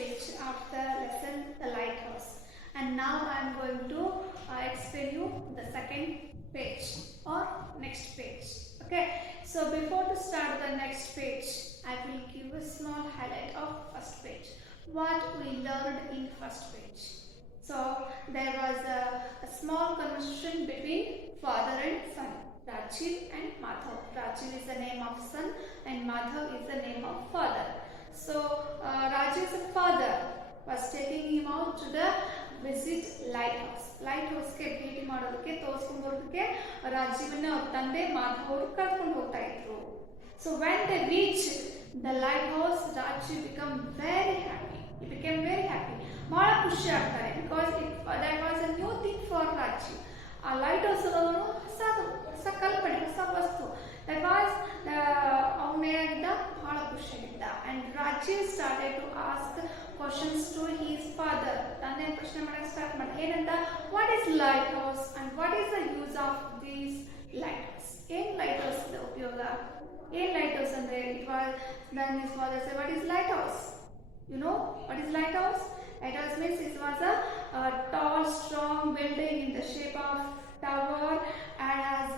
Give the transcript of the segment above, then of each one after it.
page of the lesson The Lighthouse, and now I am going to explain you the second page or next page. Okay, so before to start the next page, I will give a small highlight of first page. What we learned in first page. So there was a small conversation between father and son, Rajiv and Madhav. Rajiv is the name of son and Madhav is the name of father. So Rajiv's father was taking him out to the visit lighthouse. Lighthouse ಗೆ ಭೇಟಿ ಮಾಡೋದಕ್ಕೆ ತೋರಿಸ್ಕೊಂಡು ಬರೋದಕ್ಕೆ ರಾಜೀವನ ಅವ್ರ ತಂದೆ ಮಾಧವ್ ಅವರು ಕರ್ಕೊಂಡು ಹೋಗ್ತಾ ಇದ್ರು. So when they reached the lighthouse, Rajiv became very happy. He became very happy. ಬಹಳ ಖುಷಿ ಆಗ್ತಾರೆ because that was a new thing for Rajiv. ಆ ಲೈಟ್ ಹೌಸ್ ಅನ್ನೋದು ಹೊಸ ಕಲ್ಪನೆ, ಹೊಸ ವಸ್ತು. That was ಅವನೇನಾಗಿದ್ದ ಬಹಳ ಖುಷಿಯಾಗಿದ್ದ. And Rajiv started to ask questions to his father. ತಂದೆ ಪ್ರಶ್ನೆ ಮಾಡಕ್ಕೆ ಸ್ಟಾರ್ಟ್ ಮಾಡಿದ. ಏನಂತ, what is lighthouse and what is the use of these lighthouse? ಏನ್ ಲೈಟ್ ಹೌಸ್ ಉಪಯೋಗ? ಏನ್ ಲೈಟ್ ಹೌಸ್ ಅಂದ್ರೆ it was then his father said, what is lighthouse? You know what is lighthouse? Lighthouse means it was a tall, strong building in the shape of tower and has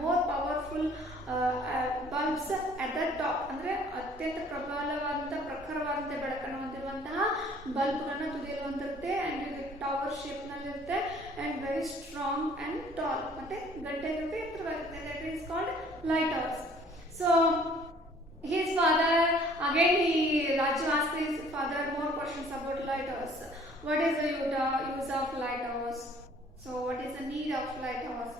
more powerful bulbs at the top. ಅಂದ್ರೆ ಅತ್ಯಂತ ಪ್ರಖರವಾದಂತ ಬೆಳಕನ್ನು ಹೊಂದಿರುವಂತಹ ಬಲ್ಬ್ಗಳನ್ನ ತುದಿಯಲ್ಲಿರುತ್ತೆ and tower shape ನಲ್ಲಿ ಇರುತ್ತೆ and very strong and tall. ಮತ್ತೆ ಗಟ್ಟಿಯಾಗಿರುತ್ತೆ, ಎತ್ತರವಾಗಿರುತ್ತೆ. That is called lighthouse. So his father again Raju asked his father more questions about lighthouse. What is the use of lighthouse? So what is the need of lighthouse?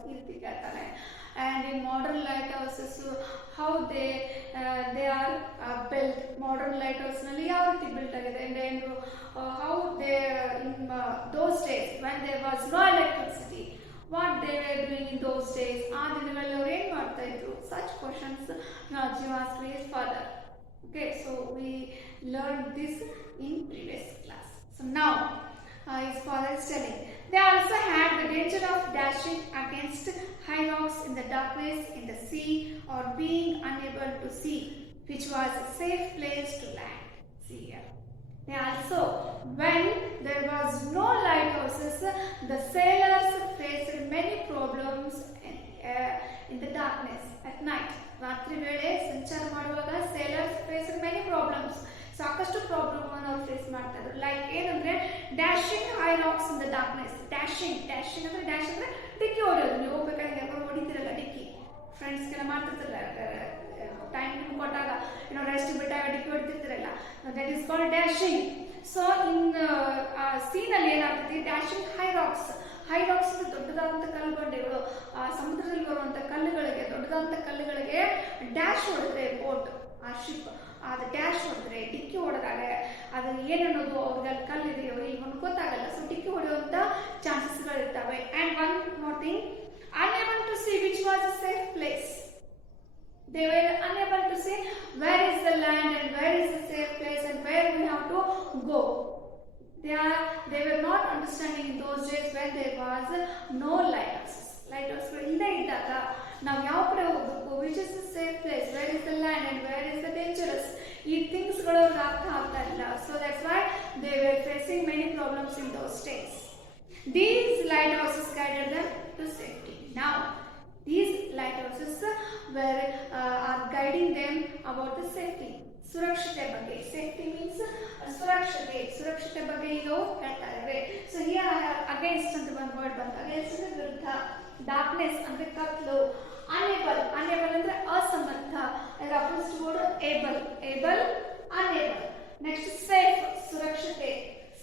And in modern lighthouses, how they are built. Modern lighthouse nalli yav riti built agide and how they in those days when there was no electricity, what they were doing in those days. ಆ ದಿನಗಳಲ್ಲಿ ಅವರು ಏನು ಮಾಡ್ತಾ ಇದ್ರು? Such questions Rajiv asked his father. Okay, so we learned this in previous class. So now his father is telling, they also had the danger of dashing against high rocks in the darkness in the sea or being unable to see which was a safe place to land. See here. They also, when there was no lighthouses, the sailors faced many problems in the darkness at night. ರಾತ್ರಿ ವೇಳೆ ಸಂಚಾರ ಮಾಡುವಾಗ sailors faced many problems. ಸಾಕಷ್ಟು problem ಅನ್ನು ಅವರು face ಮಾಡ್ತಾ ಇದ್ರು. Like ಏನಂದ್ರೆ dashing high rocks in the darkness. Dashing ಅಂದ್ರೆ ಡ್ಯಾಶ್ ಅಂದ್ರೆ ಡಿಕ್ಕಿ ಹೊಡೆಯೋದು. ನೀವು ಹೋಗ್ಬೇಕಾದ್ರೆ ಯಾವಾಗ ಹೊಡಿತೀರಲ್ಲ ಡಿಕ್ಕಿ, ಫ್ರೆಂಡ್ಸ್ಗೆಲ್ಲ ಮಾಡ್ತಿರ್ತಿರಲ್ಲ, ಟೈಮ್ ಕೊಟ್ಟಾಗ ಏನೋ ರೆಸ್ಟ್ ಬಿಟ್ಟಾಗ ಡಿಕ್ಕಿ ಹೊಡಿತಿರ್ತಿರಲ್ಲ, that is called dashing. So in ಸೀನಲ್ಲಿ ಏನಾಗ್ತದೆ, dashing high rocks. High rocks ಅಂದ್ರೆ ದೊಡ್ಡದಾದಂಥ ಕಲ್ಲು ಬಂಡೆಗಳು, ಸಮುದ್ರದಲ್ಲಿ ಬರುವಂಥ ಕಲ್ಲುಗಳಿಗೆ, ದೊಡ್ಡದಾದಂಥ ಕಲ್ಲುಗಳಿಗೆ ಡ್ಯಾಶ್ ಹೊಡೆದ್ರೆ ಬೋಟ್, ಆ ಶಿಪ್ ಅದು ಡ್ಯಾಶ್ ಹೊಡೆದ್ರೆ, ಡಿಕ್ಕಿ ಹೊಡೆದಾಗ ಅದು ಏನನ್ನೋದು ಅವ್ರಿಗೆ ಅಲ್ಲಿ ಕಲ್ಲಿದೆಯೋ ಇಲ್ವೊಂದು ಗೊತ್ತಾಗಲ್ಲ. ಸೊ ಡಿಕ್ಕಿ ಹೊಡೆಯುವಂಥ ಚಾನ್ಸಸ್ಗಳಿರ್ತವೆ. And one more thing, unable to see which was a safe place. They were unable to see where is the land and where is the safe place and where we have to go. They were not understanding in those days when there was no lighthouses. Lighthouses ಇಲ್ಲದೆ ಇದ್ದಾಗ ನಾವು ಯಾವ ಕಡೆ ಹೋಗಬೇಕು, which is the safe place, where is the land and where is the dangerous, ಈ ಥಿಂಗ್ಸ್ಗಳು ಅವ್ರಿಗೆ ಅರ್ಥ ಆಗ್ತಾ ಇಲ್ಲ. So that's why they were facing many problems in those days. These lighthouses guided them to safety. Now these lighthouses are guiding them about the safety. ಸುರಕ್ಷತೆ ಬಗ್ಗೆ. Safety means ಸುರಕ್ಷತೆ ಬಗ್ಗೆ ಈಗ ಹೇಳ್ತಾ ಇದ್ದಾರೆ. ಸೊ ಹಿಯರ್ ಅಗೇನ್ಸ್ಟ್ ಅಂತ ಒಂದು word ಬಂತು. ಅಗೇನ್ಸ್ಟ್ ಅಂದ್ರೆ ವಿರುದ್ಧ, ಡಾರ್ಕ್ನೆಸ್ ಅಂದ್ರೆ ಕತ್ಲು, ಅನೇಬಲ್ ಅಂದ್ರೆ ಅಸಮರ್ಥ, ಅದರ opposite word able, unable. Next safe, ಸುರಕ್ಷತೆ,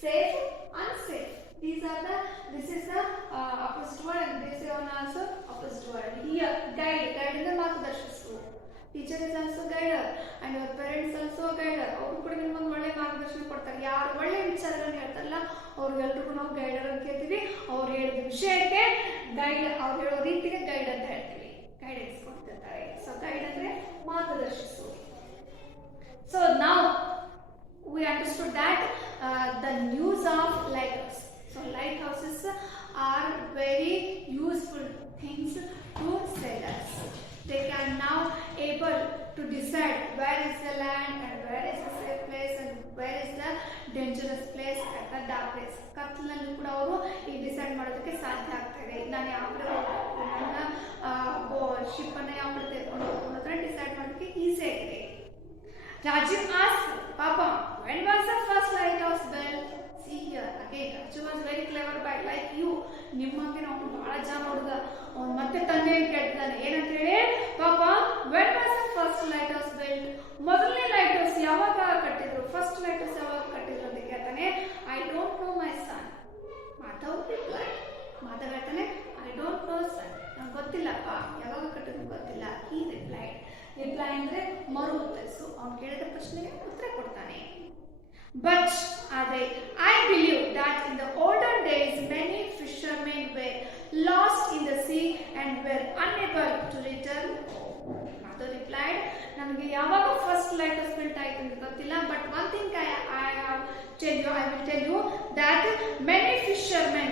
safe, unsafe. This is the opposite word and this is also opposite word. Here guide ಅಂದ್ರೆ ಮಾರ್ಗದರ್ಶಿಸು. Teacher is also guider and your parents also guider. ಅವರು ಕೂಡ ನಿಮಗೆ ಒಳ್ಳೆ ಮಾರ್ಗದರ್ಶನ ಕೊಡ್ತಾರೆ. ಯಾರು ಒಳ್ಳೆ ವಿಚಾರಗಳನ್ನು ಹೇಳ್ತಾರಲ್ಲ ಅವ್ರಿಗೆಲ್ರಿಗೂ ನಾವು ಗೈಡರ್ ಅಂತ ಹೇಳ್ತೀವಿ. ಅವ್ರು ಹೇಳಿದ ವಿಷಯಕ್ಕೆ ಗೈಡ್, ಅವ್ರು ಹೇಳೋ ರೀತಿಗೆ ಗೈಡ್ ಅಂತ ಹೇಳ್ತೀವಿ. ಗೈಡೆನ್ಸ್ ಕೊಡ್ತಿರ್ತಾರೆ. ಸೊ ಗೈಡ್ ಅಂದ್ರೆ ಮಾರ್ಗದರ್ಶಿಸು. So now we understood that the use of lighthouses. So lighthouses are very useful things to sailors. They can now able to decide where is the land and where is the safe place and where darkness, ಕತ್ಲಿನಲ್ಲಿ ಕೂಡ ಅವರು ಈಗ decide ಮಾಡೋದಕ್ಕೆ ಸಾಧ್ಯ ಆಗ್ತದೆ. ನಾನು ಯಾವ ಕಡೆ ಹೋಗ್ಬೇಕು, ನನ್ನ ಶಿಪ್ ಅನ್ನ ಯಾವ ಕಡೆ ತೆಗೆದುಕೊಂಡು ಹೋಗೋದು ಡಿಸೈಡ್ ಮಾಡೋದಕ್ಕೆ ಈಸಿ ಆಗಿದೆ. Rajiv asked, Papa, when was the first lighthouse built? See here, again, Raju was very clever by like you. ನಿಮ್ಮಂಗೆ ನಾವು ಬಹಳ ಜನ ಹುಡುಗ ಮತ್ತೆ ತಂದೆ ಕೇಳ್ತಾನೆ ಏನಂತ ಹೇಳಿ, ಪಾಪ when was the first lighthouse built? ಮೊದಲನೇ ಲೈಟ್ ಹೌಸ್ ಯಾವಾಗ ಕಟ್ಟಿದ್ರು, ಫಸ್ಟ್ ಲೈಟ್ ಹೌಸ್ ಯಾವಾಗ ಕಟ್ಟಿದ್ರು ಅಂತ ಕೇಳ್ತಾನೆ. I don't know my son. Madhav replied. Madhav ಹೇಳ್ತಾನೆ I don't know son. ನಂಗೆ ಗೊತ್ತಿಲ್ಲಪ್ಪ, ಯಾವಾಗ ಕಟ್ಟಿದ್ರು ಗೊತ್ತಿಲ್ಲ. He replied. ರಿಪ್ಲೈ ಅಂದ್ರೆ ಮರು ಉತ್ತರಿಸು, ಅವ್ನು ಕೇಳಿದ ಪ್ರಶ್ನೆಗೆ ಉತ್ತರ ಕೊಡ್ತಾನೆ. But I believe that in the older days many fishermen were lost in the sea and were unable to return home. Madhu replied, ನನಗೆ ಯಾವಾಗ ಫಸ್ಟ್ ಲೈಟ್ ಹೌಸ್ ಬಿಲ್ಟ್ ಆಯ್ತು ಅಂತ ಗೊತ್ತಿಲ್ಲ, but one thing I will tell you that many fishermen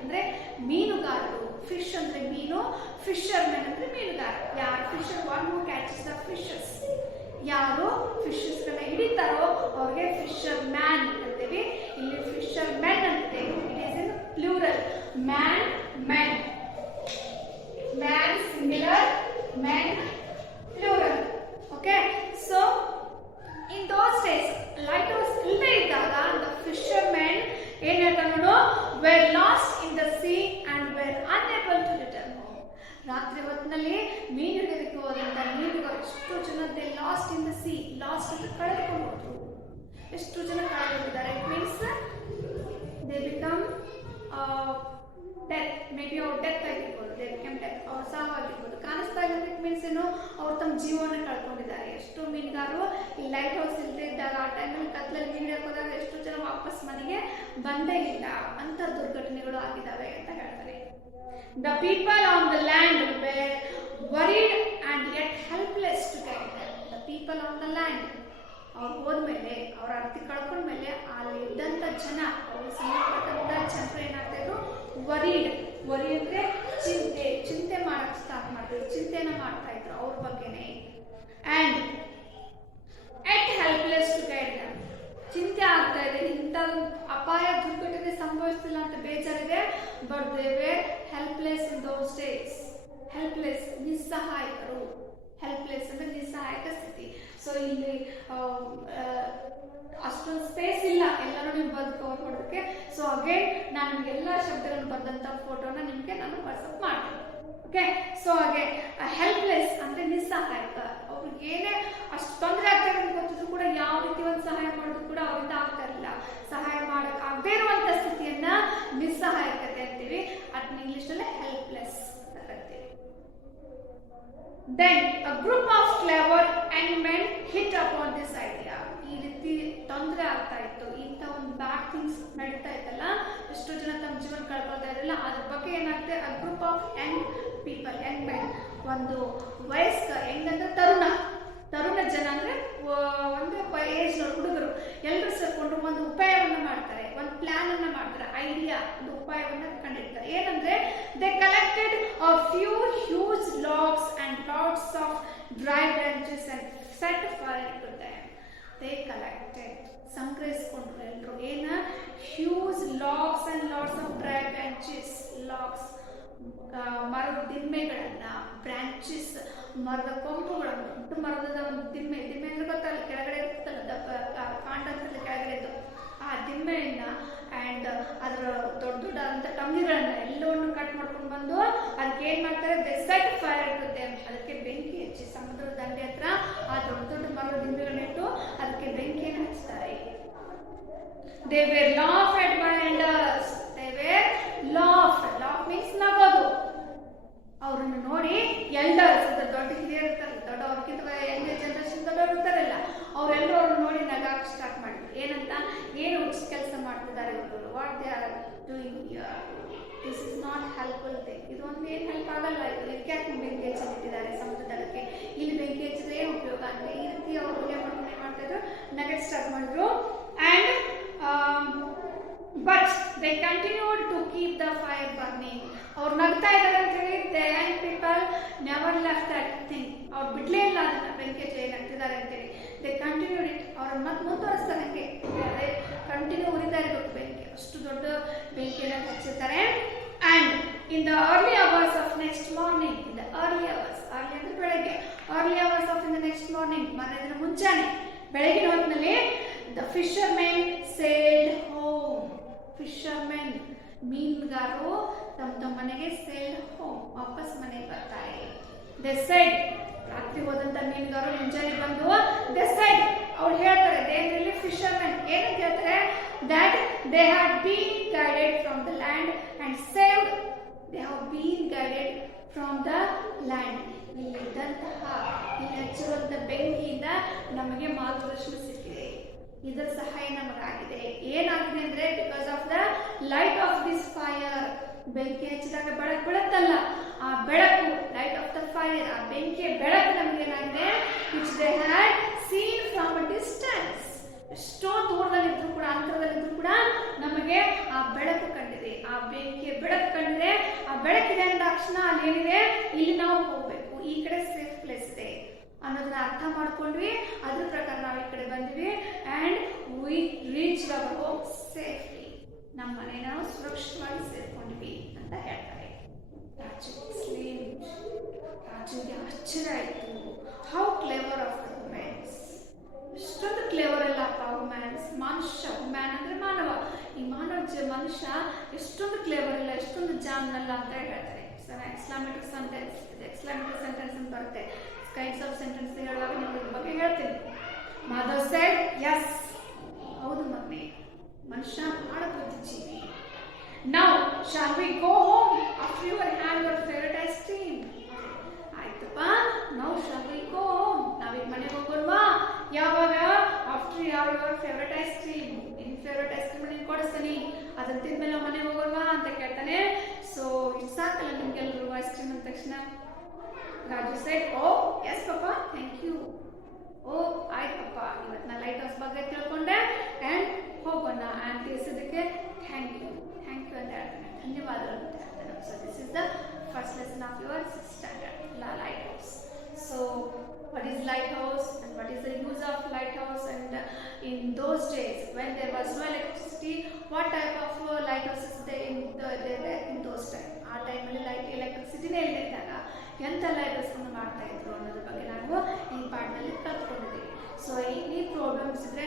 ಅಂದ್ರೆ ಮೀನುಗಾರರು, fish ಅಂದ್ರೆ ಮೀನು, fishermen ಅಂದ್ರೆ ಮೀನುಗಾರ. ಯಾರು fisher, one who catches the fishes, ಯಾರು ಫಿಶಸ್ ಗಳನ್ನ ಹಿಡಿತಾರೋ ಅವ್ರಿಗೆ ಫಿಶರ್ ಮ್ಯಾನ್ ಅಂತೀವಿ. ಇಲ್ಲಿ ಫಿಶರ್ ಮೆನ್ ಅಂತೀವಿ. It is in plural. Man men, man singular, men plural. Okay, so in those days lighthouse ಇಲ್ಲದೆ ಇದ್ದಾಗ ದ ಫಿಶರ್ ಮೆನ್ ಏನ್ ಹೇಳ್ತಾರೆ ನೋಡು, were lost in the sea and were unable to return home. ರಾತ್ರಿ ಹೊತ್ತಿನಲ್ಲಿ ಮೀನು ಹಿಡಿಯೋದಕ್ಕೆ ಹೋದಂತ ಮೀನುಗಾರ ಎಷ್ಟು ಜನ they lost in the C, last ಅಂತ ಕಳೆದುಕೊಂಡು ಹೋದ್ರು. ಎಷ್ಟು ಜನ ಕಳೆದುಕೊಂಡಿದ್ದಾರೆ. It means they become death, may be ಅವ್ರ ಡೆತ್ ಆಗಿರ್ಬೋದು, ದೇ ಬಿಕಮ್ ಡೆತ್, ಅವ್ರ ಸಾವಾಗಿರ್ಬೋದು. ಕಾಣಿಸ್ತಾ ಇಲ್ಲ ಇಟ್ ಮೀನ್ಸ್ ಏನು, ಅವ್ರು ತಮ್ಮ ಜೀವನ ಕಳ್ಕೊಂಡಿದ್ದಾರೆ. ಎಷ್ಟು ಮೀನುಗಾರರು ಈ ಲೈಟ್ ಹೌಸ್ ಇಲ್ಲದೆ ಇದ್ದಾಗ ಆ ಟೈಮಲ್ಲಿ ಕತ್ಲಲ್ಲಿ ಮೀನು ಹಿಡಿಯೋದಾಗ ಎಷ್ಟು ಜನ ವಾಪಸ್ ಮನೆಗೆ ಬಂದೇ ಇಲ್ಲ ಅಂತ ದುರ್ಘಟನೆಗಳು ಆಗಿದ್ದಾವೆ ಅಂತ ಹೇಳ್ತಾರೆ. The people on the land were worried and yet helpless to guide them. The people on the land, ಅವ್ರು ಹೋದ್ಮೇಲೆ, ಅವ್ರ ಅರ್ಥ ಕಳ್ಕೊಂಡ್ಮೇಲೆ ಅಲ್ಲಿ ಇದ್ದಂಥ ಜನ, ಅವ್ರು ಸಂಬಂಧಪಟ್ಟಂತ ಜನರು ಏನಾಗ್ತಾ ಇದ್ರು, ವರಿ ಅಂದ್ರೆ ಚಿಂತೆ ಮಾಡಕ್ ಸ್ಟಾರ್ಟ್ ಮಾಡ್ತಿದ್ರು, ಚಿಂತೆನ ಮಾಡ್ತಾ ಇದ್ರು ಅವ್ರ ಬಗ್ಗೆನೆ. And at helpless to guide them, ಚಿಂತೆ ಆಗ್ತಾ ಇದೆ, ಇಂಥ ಅಪಾಯ ದುರ್ಘಟನೆ ಸಂಭವಿಸ್ತಿಲ್ಲ ಅಂತ ಬೇಜಾರಿದೆ, but they were helpless in those days. Helpless, ನಿಸ್ಸಹಾಯಕರು. ಹೆಲ್ಪ್ಲೆಸ್ ಅಂದ್ರೆ ನಿಸ್ಸಹಾಯಕ ಸ್ಥಿತಿ. ಸೊ ಇಲ್ಲಿ ಅಷ್ಟೊಂದು ಸ್ಪೇಸ್ ಇಲ್ಲ ಎಲ್ಲರೂ ನೀವು ಬಂದು ಕವರ್ ಮಾಡೋದಕ್ಕೆ. ಸೊ ಅಗೇನ್ ನಾನು ನಿಮ್ಗೆ ಎಲ್ಲ ಶಬ್ದಗಳನ್ನು ಬಂದಂಥ ಫೋಟೋನ ನಿಮಗೆ ನಾನು ವಾಟ್ಸಪ್ ಮಾಡ್ತೀನಿ. ಓಕೆ, ಸೊ ಹಾಗೆ ಹೆಲ್ಪ್ಲೆಸ್ ಅಂದ್ರೆ ನಿಸ್ಸಹಾಯಕ. ಅವ್ರಿಗೆ ಏನೇ ಅಷ್ಟು ತೊಂದರೆ ಆಗ್ತಾ ಇರೋದು ಗೊತ್ತಿದ್ರು ಕೂಡ ಯಾವ ರೀತಿ ಒಂದು ಸಹಾಯ ಮಾಡೋದು ಕೂಡ ಅವರಿಂದ ಆಗ್ತಾ ಇರಲಿಲ್ಲ. ಸಹಾಯ ಮಾಡಕ್ ಆಗದೇ ಇರುವಂತ ಸ್ಥಿತಿಯನ್ನ ನಿಸ್ಸಹಾಯಕತೆ ಅಂತೀವಿ. ಅದನ್ನ ಇಂಗ್ಲಿಷ್ ನಲ್ಲಿ ಹೆಲ್ಪ್ಲೆಸ್ ಅಂತ ಕರಿತೀವಿ. Then a group of clever young men hit upon this idea. ಈ ರೀತಿ ತೊಂದರೆ ಆಗ್ತಾ ಇತ್ತು, ಇಂಥ ಒಂದು ಬ್ಯಾಡ್ ಥಿಂಗ್ಸ್ ನಡೀತಾ ಇತ್ತಲ್ಲ, ಎಷ್ಟೋ ಜನ ತಮ್ಮ ಜೀವನ ಕಳ್ಕೊಳ್ತಾ ಇರಲಿಲ್ಲ, ಅದ್ರ ಬಗ್ಗೆ ಏನಾಗ್ತದೆ, a group of young people, young men, ಒಂದು ವಯಸ್ಕ, ಹೆಂಗಂದ್ರೆ ತರುಣ ಜನ ಅಂದ್ರೆ ಒಂದು ಏಜ್ ಹುಡುಗರು ಎಲ್ಲರೂ ಸೇರ್ಕೊಂಡು ಒಂದು ಉಪಾಯವನ್ನ ಮಾಡ್ತಾರೆ, ಒಂದು ಪ್ಲಾನ್ ಅನ್ನ ಮಾಡ್ತಾರೆ, ಐಡಿಯಾ, ಒಂದು ಉಪಾಯವನ್ನ ಕಂಡಿರ್ತಾರೆ. ಏನಂದ್ರೆ they collected a few huge logs and lots of dry branches and set fire to them. They collected, ಸಂಗ್ರಹಿಸಿಕೊಂಡ್ರು ಎಲ್ಲರೂ ಏನ, huge logs and lots of dry branches, logs ಮರದ ದಿಮ್ಮೆಗಳನ್ನ, ಬ್ರಾಂಚಸ್ ಮರದ ಕೊಂಬುಗಳನ್ನು, ದೊಡ್ಡ ಮರದ ಒಂದು ದಿಮ್ಮೆ ಅಂದ್ರೆ ಗೊತ್ತಲ್ಲ, ಕೆಳಗಡೆ ಇರ್ತಲ್ಲ ಕಾಂಡ ಅಂತ ಕೆಳಗಡೆ ಇದ್ದು ಆ ದಿಮ್ಮೆಯನ್ನ ಅಂಡ್ ಅದರ ದೊಡ್ಡದಾದಂಥ ಟಂಗಿಗಳನ್ನ ಎಲ್ಲವನ್ನು ಕಟ್ ಮಾಡ್ಕೊಂಡು ಬಂದು ಅದಕ್ಕೆ ಏನ್ ಮಾಡ್ತಾರೆ, ದೇ ಸೆಟ್ ಫೈರ್ ಇರುತ್ತೆ, ಅದಕ್ಕೆ ಬೆಂಕಿ ಹಚ್ಚಿ, ಸಮುದ್ರದ ದಂಡೆ ಹತ್ರ ಆ ದೊಡ್ಡ ಮರದ ದಿಮ್ಮೆಗಳನ್ನಿಟ್ಟು ಅದಕ್ಕೆ ಬೆಂಕಿಯನ್ನು ಹಚ್ತಾರೆ. They were laughed by elders. They were laughed. Laugh means ನಗೋದು. ಅವ್ರನ್ನ ನೋಡಿ ಎಲ್ಡರ್ಸ್ ಅಂದ್ರೆ ದೊಡ್ಡ ಹಿರಿಯರು ಇರ್ತಾರೆ, ದೊಡ್ಡವ್ರಕ್ಕಿಂತ ಯಂಗ್ ಜನರೇಷನ್ ದೊಡ್ಡವ್ರು ಇರ್ತಾರಲ್ಲ, ಅವರೆಲ್ಲರೂ ಅವ್ರನ್ನ ನೋಡಿ ನಗಾಕ್ ಸ್ಟಾರ್ಟ್ ಮಾಡಿದ್ರು. ಏನಂತ, ಏನು ಉಚಿತ ಕೆಲಸ ಮಾಡ್ತಿದ್ದಾರೆ ಇವರು, what they are doing here, this is not helpful thing. ಇದು ಒಂದು ಏನು ಹೆಲ್ಪ್ ಆಗಲ್ಲ, ಇದಕ್ಕೆ ಯಾಕೆ ಬೆಂಕಿ ಹಚ್ಚಿಟ್ಟಿದ್ದಾರೆ ಸಮುದ್ರದಕ್ಕೆ, ಇಲ್ಲಿ ಬೆಂಕಿ ಹಚ್ಚಿದ್ರೆ ಏನು ಉಪಯೋಗ ಅಂತ ಈ ರೀತಿ ಅವರು ಏನ್ ಮಾಡ್ತಾ ಇದ್ರು, ನಗಟ್ ಸ್ಟಾರ್ಟ್ ಮಾಡಿದ್ರು. And but they continued to keep the fire burning. ಅವ್ರು ನಗ್ತಾ ಇದ್ದಾರೆ ಅಂತ ಹೇಳಿ the young people never left that thing. ಅವ್ರು ಬಿಡ್ಲೇ ಇಲ್ಲ ಅದನ್ನ, ಬೆಂಕಿ ಹಚ್ಚಿ ನಗ್ತಿದ್ದಾರೆ ಅಂತೇಳಿ. they continued it. ಅವ್ರನ್ನ ಮತ್ತೆ ಮುಂದುವರಿಸ್ತಾರೆ, ಹಂಗೆ ಕಂಟಿನ್ಯೂ ಉರಿತಾ ಇರ್ಬೇಕು ಅಷ್ಟು ದೊಡ್ಡ ಬೆಂಕಿಯನ್ನು ಹಚ್ಚಿರ್ತಾರೆ. And in the early hours of next morning, in the early hours, early ಅಂದರೆ ಬೆಳಗ್ಗೆ, early hours of in the next morning, ಮರದಿನ ಮುಂಚಾನೆ ಬೆಳಗಿನ ಹೊತ್ತಿನಲ್ಲಿ the fishermen sailed home. Fishermen ಮೀನುಗಾರರು ತಮ್ಮ ಮನೆಗೆ ಸೇಲ್ಡ್ ಹೋಮ್, ವಾಪಸ್ ಮನೆಗೆ ಬರ್ತಾರೆ. ದೆ ಸೆಡ್, ರಾತ್ರಿ ಹೋದಂತ ಮೀನುಗಾರರು ಮುಂಜಾನೆ ಬಂದು ದೆ ಸೆಡ್, ಅವ್ರು ಹೇಳ್ತಾರೆ, ದೇವರಲ್ಲಿ ಫಿಶರ್ಮೆನ್ ಏನಂತ ಹೇಳ್ತಾರೆ, that they had been guided from the land and saved, they have been guided from the land. ಇಲ್ಲಿದ್ದಂತಹ ಇಲ್ಲಿ ಹಚ್ಚಿರುವಂತಹ ಬೆಂಕಿಯಿಂದ ನಮಗೆ ಮಾರ್ಗದರ್ಶನ ಸಿಕ್ಕಿದೆ, ಇದರ ಸಹಾಯ ನಮಗಾಗಿದೆ. ಏನಾಗಿದೆ ಅಂದ್ರೆ because of the light off this fire, ಬೆಂಕಿ ಹಚ್ಚಿದಾಗ ಬೆಳಕು ಬೀಳುತ್ತಲ್ಲ, ಆ ಬೆಳಕು, ಲೈಟ್ ಆಫ್ ದ ಫೈರ್, ಆ ಬೆಂಕಿಯ ಬೆಳಕು ನಮಗೆ ಏನಾಗಿದೆ, which they had seen from a distance, ಎಷ್ಟೋ ದೂರದಲ್ಲಿದ್ರು ಕೂಡ, ಅಂತರದಲ್ಲಿದ್ರು ಕೂಡ ನಮಗೆ ಆ ಬೆಳಕು ಕಂಡಿದೆ, ಆ ಬೆಂಕಿಯ ಬೆಳಕು ಕಂಡಿದೆ. ಆ ಬೆಳಕಿದೆ ಅಂದ ತಕ್ಷಣ ಅಲ್ಲಿ ಏನಿದೆ, ಇಲ್ಲಿ ನಾವು ಹೋಗ್ಬೇಕು, ಈ ಕಡೆ ಸೇಫ್ ಪ್ಲೇಸ್ ಇದೆ ಅನ್ನೋದನ್ನ ಅರ್ಥ ಮಾಡ್ಕೊಂಡ್ವಿ. ಅದ್ರ ಪ್ರಕಾರ ನಾವು ಈ ಕಡೆ ಬಂದ್ವಿ. And we reach our home safely, ನಮ್ಮ ಮನೆ ನಾವು ಸುರಕ್ಷಿತವಾಗಿ ಸೇರ್ಕೊಂಡ್ವಿ ಅಂತ ಹೇಳ್ತಾರೆ. ರಾಜುಗೆ ಆಶ್ಚರ್ಯ ಆಯಿತು. How clever of the womens, ಎಷ್ಟೊಂದು ಕ್ಲೇವರ್ ಅಲ್ಲಪ್ಪ ವುಮೆನ್ಸ್. ಮನುಷ್ಯ, ವುಮ್ಯಾನ್ ಅಂದ್ರೆ ಮಾನವ, ಈ ಮನುಷ್ಯ ಎಷ್ಟೊಂದು ಕ್ಲೇವರ್ ಇಲ್ಲ, ಎಷ್ಟೊಂದು ಜಾಣನಲ್ಲ ಅಂತ ಹೇಳ್ತಾರೆ. ಎಕ್ಸ್ಕ್ಲಾಮೇಟರಿ ಸೆಂಟೆನ್ಸ್, ಎಕ್ಸ್ಕ್ಲಾಮೇಟರಿ ಸೆಂಟೆನ್ಸ್ ಅಂತ ಬರುತ್ತೆ. ಕೈಂಡ್ಸ್ ಆಫ್ ಸೆಂಟೆನ್ಸ್ ಹೇಳುವಾಗ ನಿಮ್ಗೆ ಇದ್ರ ಬಗ್ಗೆ ಹೇಳ್ತೀನಿ. ಮದರ್ ಸೆಡ್, ಎಸ್, ಹೌದು ಮಗನೇ, ಮನುಷ್ಯ ಬಹಳ ಬುದ್ಧಿಜೀವಿ. Now shall we go home after you have your favourite ice cream. ಆಯ್ತಪ್ಪ, now shall we go home, ನಾವೀಗ ಮನೆಗೆ ಹೋಗೋಣವಾ? ಯಾವಾಗ? After you have your favourite ice cream, ನಿನ್ನ ಫೇವರೇಟ್ ಐಸ್ ಕ್ರೀಮ್ ನೀನು ಕೊಡಿಸ್ತೀನಿ, ಅದನ್ನ ತಿಂದ್ಮೇಲೆ ನಾವು ಮನೆಗೆ ಹೋಗೋಣವಾ ಅಂತ ಕೇಳ್ತಾನೆ. ಸೊ ಇಷ್ಟು ಸಾಕಲ್ಲ ನಿಮ್ಗೆಲ್ಲರೂ ಐಸ್ ಕ್ರೀಮ್ ಅಂದ ತಕ್ಷಣ? Raju said, oh yes papa, thank you. Oh ಆಯ್ತು ಪಾಪ, ಇವತ್ತು ನಾನು ಲೈಟ್ ಹೌಸ್ ಬಗ್ಗೆ ತಿಳ್ಕೊಂಡೆ, ಆ್ಯಂಡ್ ಹೋಗೋಣ ಅಂತ ತಿಳಿಸಿದ್ದಕ್ಕೆ ಥ್ಯಾಂಕ್ ಯು ಅಂತ ಹೇಳ್ತಾನೆ, ಧನ್ಯವಾದಗಳು ಅಂತ ಹೇಳ್ತಾನೆ. So this is the first lesson of your standard light house. So what is lighthouse and what is the use of lighthouse, and in those days when there was no electricity, what type of lighthouses they in those time, ಆ ಟೈಮಲ್ಲಿ ಎಲೆಕ್ಟ್ರಿಸಿಟಿನೇ ಇಲ್ಲದಾಗ ಎಂಥ lighthouse ಮಾಡ್ತಾ ಇದ್ರು ಅನ್ನೋದ್ರ ಬಗ್ಗೆ ನಾವು ಈ ಪಾಠದಲ್ಲಿ ಕಲ್ತ್ಕೊಂಡಿದ್ದೀವಿ. ಸೊ ಈ ಪ್ರಾಬ್ಲಮ್ಸ್ ಇದ್ರೆ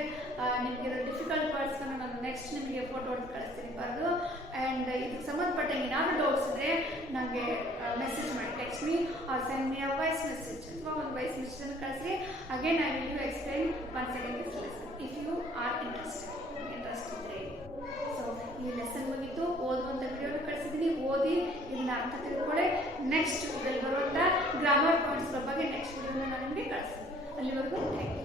ನಿಮಗೆ ಡಿಫಿಕಲ್ಟ್ ಪಾರ್ಟ್ಸ್ಗಳನ್ನ ನಾನು ನೆಕ್ಸ್ಟ್ ನಿಮಗೆ ಫೋಟೋ ಹೊಡೆದು ಕಳಿಸ್ತೀನಿ ಬರೆದು. ಆ್ಯಂಡ್ ಇದಕ್ಕೆ ಸಂಬಂಧಪಟ್ಟಂಗೆ ಏನಾದರೂ ಡೌಟ್ಸ್ ಇದ್ರೆ ನನಗೆ ಮೆಸೇಜ್ ಮಾಡಿ, text me or send me a voice message, ಅಥವಾ ಒಂದು ವಾಯ್ಸ್ ಮೆಸೇಜನ್ನು ಕಳಿಸಿ. Again I will you explain once again this lesson if you are interest ಇದ್ದರೆ. ಸೊ ಈ ಲೆಸನ್ ಮುಗಿತು, ಓದುವಂಥ ವಿಡಿಯೋನ ಕಳಿಸಿದ್ದೀನಿ, ಓದಿ ಇದನ್ನ ಅರ್ಥ ತಿಳ್ಕೊಳ್ಳಿ. ನೆಕ್ಸ್ಟ್ ಇದರಲ್ಲಿ ಬರುವಂಥ ಗ್ರಾಮರ್ ಪಾಯಿಂಟ್ಸ್ಗಳ ಬಗ್ಗೆ ನೆಕ್ಸ್ಟ್ ವಿಡಿಯೋನ ನಾನು ನಿಮಗೆ ಕಳಿಸ್ತೀನಿ. ಅಲ್ಲಿವರೆಗೂ ಥ್ಯಾಂಕ್ ಯು.